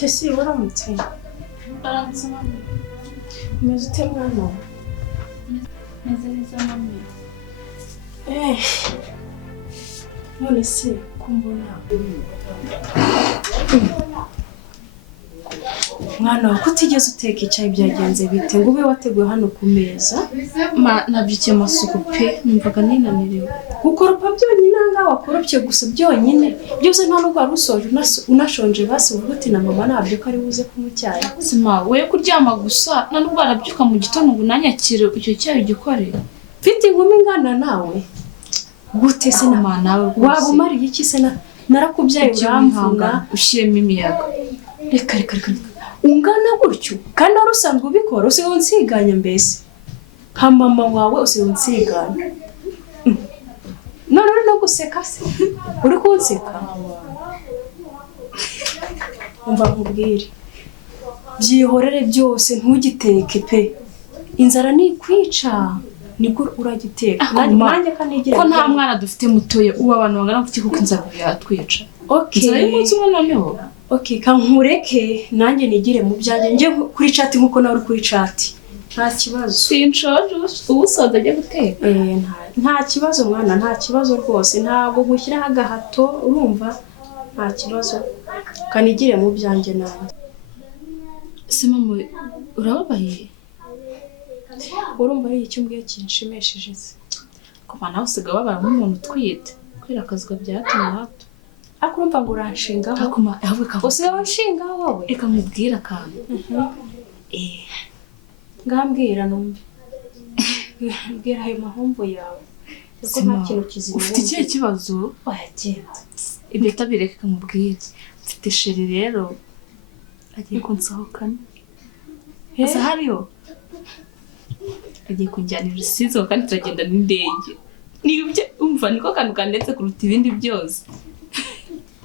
Tesi waramutse. Baramutse mami. Umeze ute mwana? Meze neza mami. None se kumbona. Mwana kutigeze uteka icyayi byagenze bite ngo ube wateguye hano ku meza? Nabyukiye amasuku pe numvaga ninaniriwe. Ukoropa byonyine ngaho wakoropye gusa byonyine. Byose nta nubwo warusoje unashonje basi uvuga uti na mama nabyo ko ari buze kunywa icyayi. Sima we kuryama gusa na nubwo arabyuka mu gitondo ngo nanyakire icyo cyayi gikore. Mfite inkumi ingana nawe. Gute se na mama nawe waba umariye iki se narakubyaye uramvunga ushyiremo imiyaga. Reka ungana gutyo kandi wari usanzwe ubikora usigaye unsiganya mbese nka mama wawe usigaye unsiganya none uri no guseka se uri kunseka umva nkubwire byihorere byose ntugiteke pe inzara ni kwica niko uragiteka nanjye kanigire ko nta mwana dufite mutoye ubu abantu bangana gutya kuko inzara yatwica. Inzara y'umunsi umwe noneho kankureke nanjye nigire mu byanjye nje kuri chat nkuko nawe uri kuri chat nta kibazo sinshoje ubusoza ajya guteka nta kibazo mwana nta kibazo rwose ntabwo gushyiraho agahato urumva nta kibazo kanigire mu byanjye nanjye. Se mama urababaye urumva ari icyo mbwiye kinshimishije se ko nawe usigaye babara nk'umuntu utwite kwirakazwa bya hato na hato akurumva ngo uranshingaho usigaye wanshingaho wowe reka nkubwire akantu ngambwira numve mbwira ayo mahombo yawe kuko nta kintu kizima ufite ikihe kibazo wayagenda ibyo tabireka nkubwire mfite sheri rero agiye kunsohokana ese hariyo agiye kunjyanira Rusizi kandi turagenda n'indege nibyo umva niko kantu kandetse kuruta ibindi byose.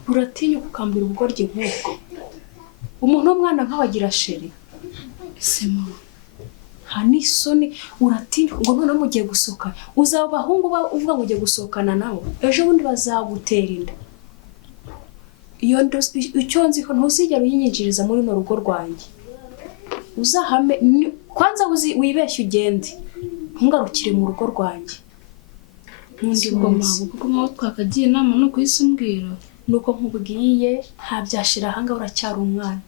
Uratinya ukambira ubugoryi nk'uko umuntu w'umwana nkabagira sheri ese mama hani soni uratinya ngo none mugiye gusohoka uzaba bahungu uvuga ngo ugiye gusohokana nawe ejo bundi bazagutera inda iyo icyo nzi ko ntuzigera uyinyinjiriza muri no rugo rwanjye uzahame kwanza wibeshye ugende ntungarukire mu rugo rwanjye n'undi munsi kuko mama twakagiye inama no kuyisumbwira nuko nkubwiye nta byashira hanga uracyari umwana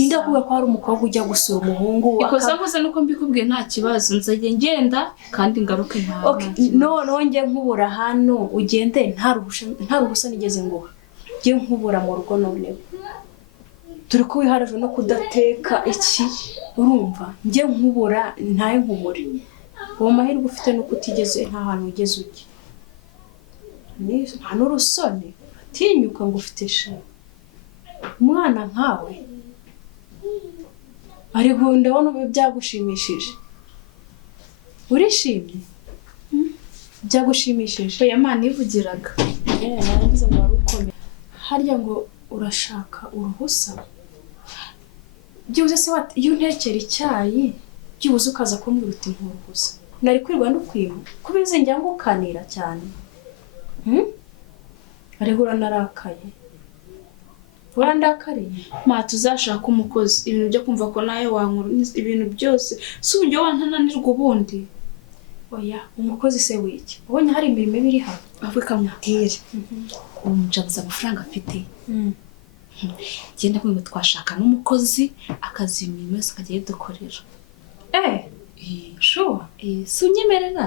inda kuba ko ari umukobwa ujya gusura umuhungu ikoza nkoze nuko mbikubwiye nta kibazo nzajye ngenda kandi ngaruke nta no nge nkubura hano ugende nta ruhusa nigeze nguha nge nkubura mu rugo none turi kubiharajwe no kudateka iki urumva nge nkubura ntaye nkubure uwo mahirwe ufite no kutigeze nta hantu ugeze ujye nta n'urusone atinyuka ngo ufite sheri umwana nkawe ari gunda wowe n'ubu byagushimishije urishimye byagushimishije oya mana ivugiraga narangiza ngo wari ukomeye harya ngo urashaka uruhusa byibuze se iyo untekera icyayi byibuze ukaza kumbwira uti nturuhusa nari kwirwa no kwima kubize njya ngukanira cyane arihura narakaye urandakariye ma tuzashaka umukozi ibintu byo kumva ko nayo wankuru ibintu byose si uburyo wantananirwa ubundi oya umukozi se wiki ubonye hari imirimo ibiri hano avuga mutire umujabuza amafaranga afite genda kumwe twashaka n'umukozi akazi imirimo yose akajya yidukorera sure si unyemerera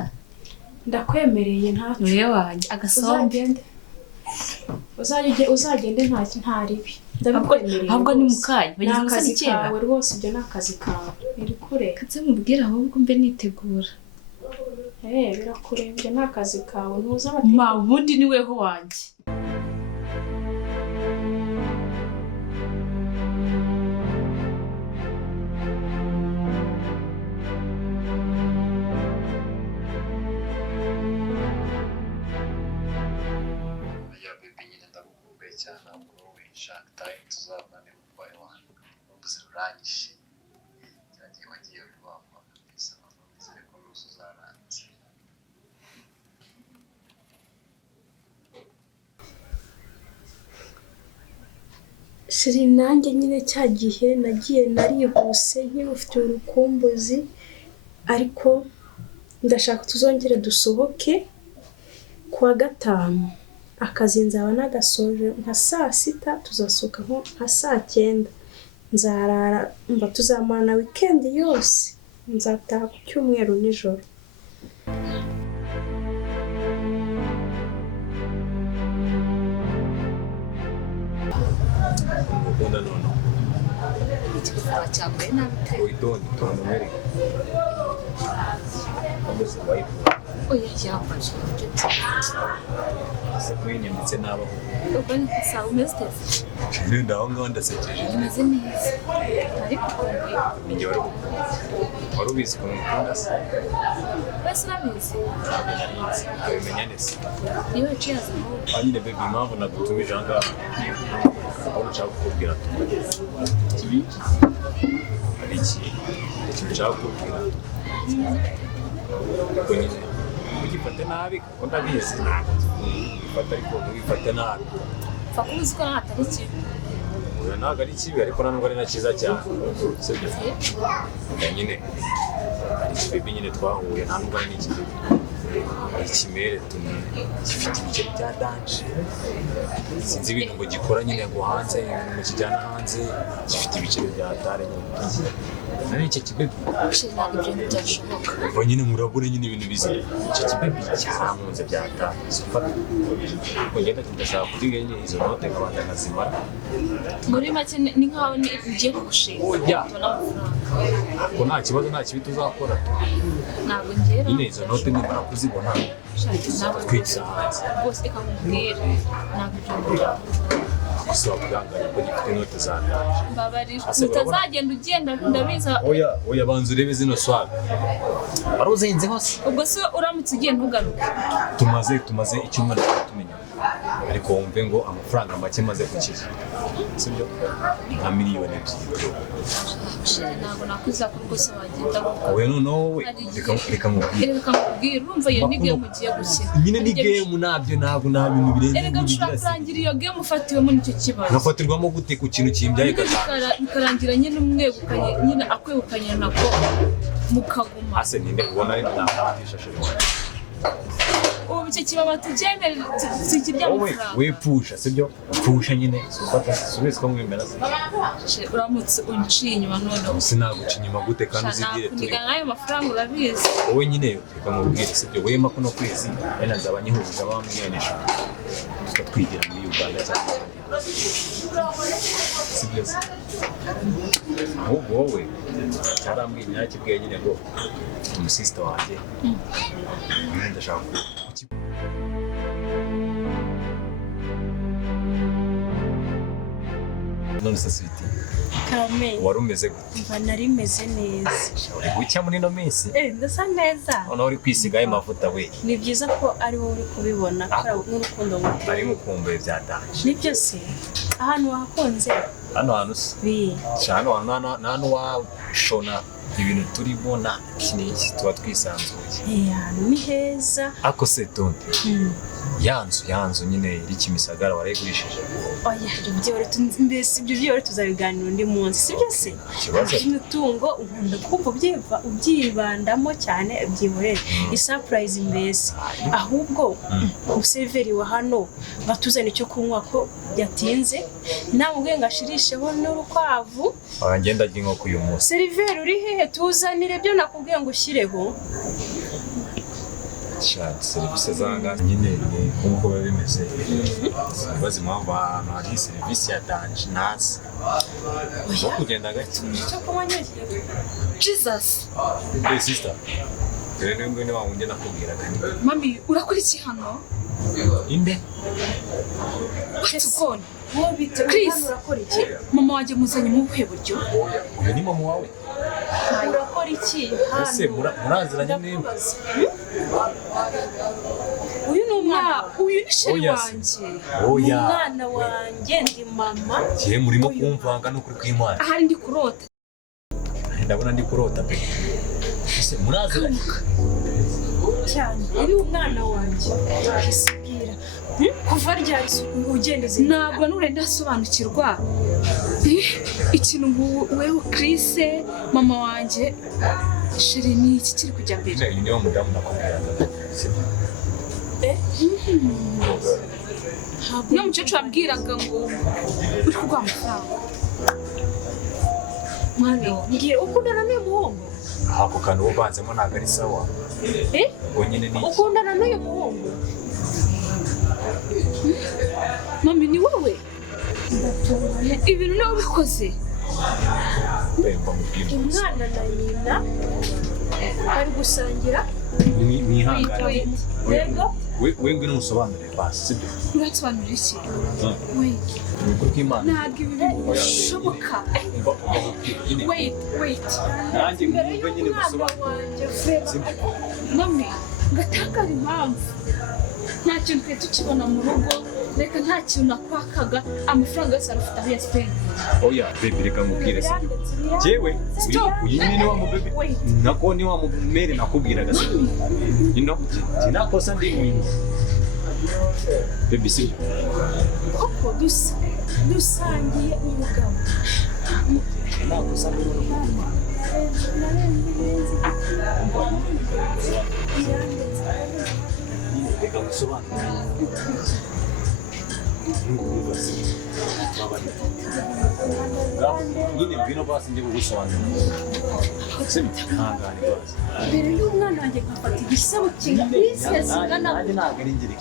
ndakwemereye ntacyo niwe wanjye agasombe uzagende ntaribi ndabikwemereye ahubwo ni mukanya bageze mu kazi kawe rwose ibyo ni akazi kawe birikure katse mubwira ahubwo mbe nitegura birakureba ibyo ni akazi kawe ma ubundi ni weho wanjye cyane ngo wishaka tayi tuzabane mutwaye wanyu ubuzira urangije cyagiye wagiye rwamba kabisa nizere ko rwose uzarangiza shiri nanjye nyine cya gihe nagiye narihuse nkiri ufite urukumbuzi ariko ndashaka tuzongere dusohoke kuwa gatanu akazi nzaba nagasoje nka saa sita tuzasohoka nka saa 9 nzarara mba tuzamana weekend yose nzataha ku cyumweru nijoro. Ukunda none Ikifuza cyambaye nabi pe. witonde tonumere ameze wipe Oya yambaje. se kwinyanditse nabaho Ubwo ni sawa umeze tese. ndaho ngaho ndasekeje Umeze neza. Ariko ninjye wari ubizi ko mukunda se basi urabizi. abimenya neza Niwe ciyaza mu. nyine baby impamvu nagutumije aha ngaha aho nshaka kukubwira hari ikintu nshaka kukubwira ariko nyine ugifate nabi kuko ndabizi ntabwo ugifate ariko ntugifate nabi Fa kuzi ko atari kibi. oya ntabwo ari kibi ariko ntabwo ari na cyiza cyane sibyo nyine hari ikibibi nyine twahuye ntabwo ari n'ikibibi hari ikimere gifite ibiceri bya danje sinzi ibintu ngo gikora nyine ngo hanze ngo kijyana hanze gifite ibiceri bya dare nyine nari icyo kibibi Shiri ntabwo ibyo byashoboka. ubwo nyine murabura nyine ibintu bizima icyo kibibi cyarankunze bya dare sifata ubwo ngenda ndashaka kuri nyine izo note nkabanda nkazimara Muri make ni nkaho ugiye kugushinga. Oya. Tubona amafaranga. ko nta kibazo nta kibi tuzakora Ntabwo ngera. nyine izo note nimara kuzibona Ntabwo twigira hanze bose reka nkubwire. Ntabwo ibyo gusa wakugangara ko gifite inote za danje mbabarira. Ase, Utazagenda ugenda ndabiza. oya banza urebe zino swaga wari uzinze hose Ubwo se uramutse ugiye ntugaruke. tumaze icyumweru tumenya ariko wumve ngo amafaranga make maze gukiza sibyo nka miliyoni 2 Shiri ntabwo nakwiza ko rwose wagenda kuko. wowe noneho wowe reka mubwire Reka nkubwire urumva iyo ni game ugiye gukina. nyine ni game nabyo ntabwo nta bintu birenze Erega ushobora kurangira iyo game ufatiwemo n'icyo kibazo. nkafatirwamo gute ku kintu kimbyaye gatanu Bikarangira nyine umwegukanye nyine akwegukanye nako mukaguma. ase ninde kubona ari ntafatisha sheri Ubu icyo kibaba tugendere sikirya wowe amafaranga. wepfusha sibyo upfusha nyine ufata subize ko mwemera se Uramutse unciye inyuma noneho. sinaguca inyuma gute kandi uzigire turi Nakuniga nk'ayo mafaranga urabizi. wowe nyine reka mubwire sibyo wema kuno kwezi wenda nzaba nyihurije abamwiyanisha tukatwigira muri Uganda cyangwa sibyo se ahubwo wowe cyarambwiye nyakibwiye nyine ngo umusista wanjye ndashaka none se sweet Karame wari umeze gute mba nari meze neza. uri gucya muri ino minsi Ndasa neza. noneho uri kwisigaho amavuta we Ni byiza ko ari wowe uri kubibona kubera n'urukundo ngukunda. ari ngukumbuye bya danje Nibyo se ahantu wahakunze hano hantu se hano hantu washona ibintu turibona kiniki tuba twisanzuye ahantu ni heza. ako se tonde yanzu nyine iri Kimisagara warayigurishije Oya mbese ibyo byore tuzabiganira undi munsi sibyo se ikibazo umutungo ukunda kumva ubyibandamo cyane byihorere i surprise mbese ahubwo umuseveri wa hano batuzana icyo kunywa ko yatinze namubwiye ngo ashirisheho n'urukwavu ngenda ajya inkoko uyu munsi seriveri uri hehe tuzanire ibyo nakubwiye ngo ushyireho serivisi zanga nyine nk'uko biba bimeze ibibazo impamvu ahantu hari serivisi ya danje ntazi no kugenda gake icyo kunywa nyine Jesus. hey sister rero niwe wawundi nakubwiraga Mami urakora iki hano? inde Tukone. wowe bite Chris. urakora iki Mama wanjye muzanye mu buhe buryo? uyu ni mama wawe urakora iki ese muraziranye mwembi uyu ni umwana Uyu ni sheri Oya. wanjye. oya umwana wanjye ndi mama gihe murimo kumvanga n'ukuri kw'Imana Ahari ndi kurota. ndabona ndi kurota pe ese muraziranye cyane uri umwana wanjye isubira kuva ryari ugendeze ntabwo nure ndasobanukirwa ikintu wewe Chris mama wanjye shiri ni iki kiri kujya mbere iyi niyo mudamu nakubwiraga no mukecuru ambwiraga ngo uri kugwa amafaranga mwana ngiye ukundana n'uyu muhungu ako kantu ubanzemo ntabwo ari sawa ubwo nyine ni ukundana n'uyu muhungu mami ni wowe ibintu niwe ubikoze umwana na nyina bari gusangira mwihangane we ngwino umusobanurire basi sibyo urasobanurira iki ubwo bw'Imana ntabwo ibi bintu bishoboka wait nanjye mwumve nyine musobanurire mami ngatangara impamvu nta kintu twari tukibona mu rugo reka nta kintu nakwakaga amafaranga yose arafite aho yasipenda oya baby reka nkubwire sibyo jewe uyu nyine wa mubebe nako ni wa mumere nakubwiraga sibyo sinakosa ndi mwinyi baby sibyo koko dusangiye umugabo nakosa ndi reka ngusobanurire nyine ngwino basi njye kugusobanurira sibyo ntangane basi mbere y'umwana wanjye nkafata igisebo kingana nanjye ntabwo ari ingeri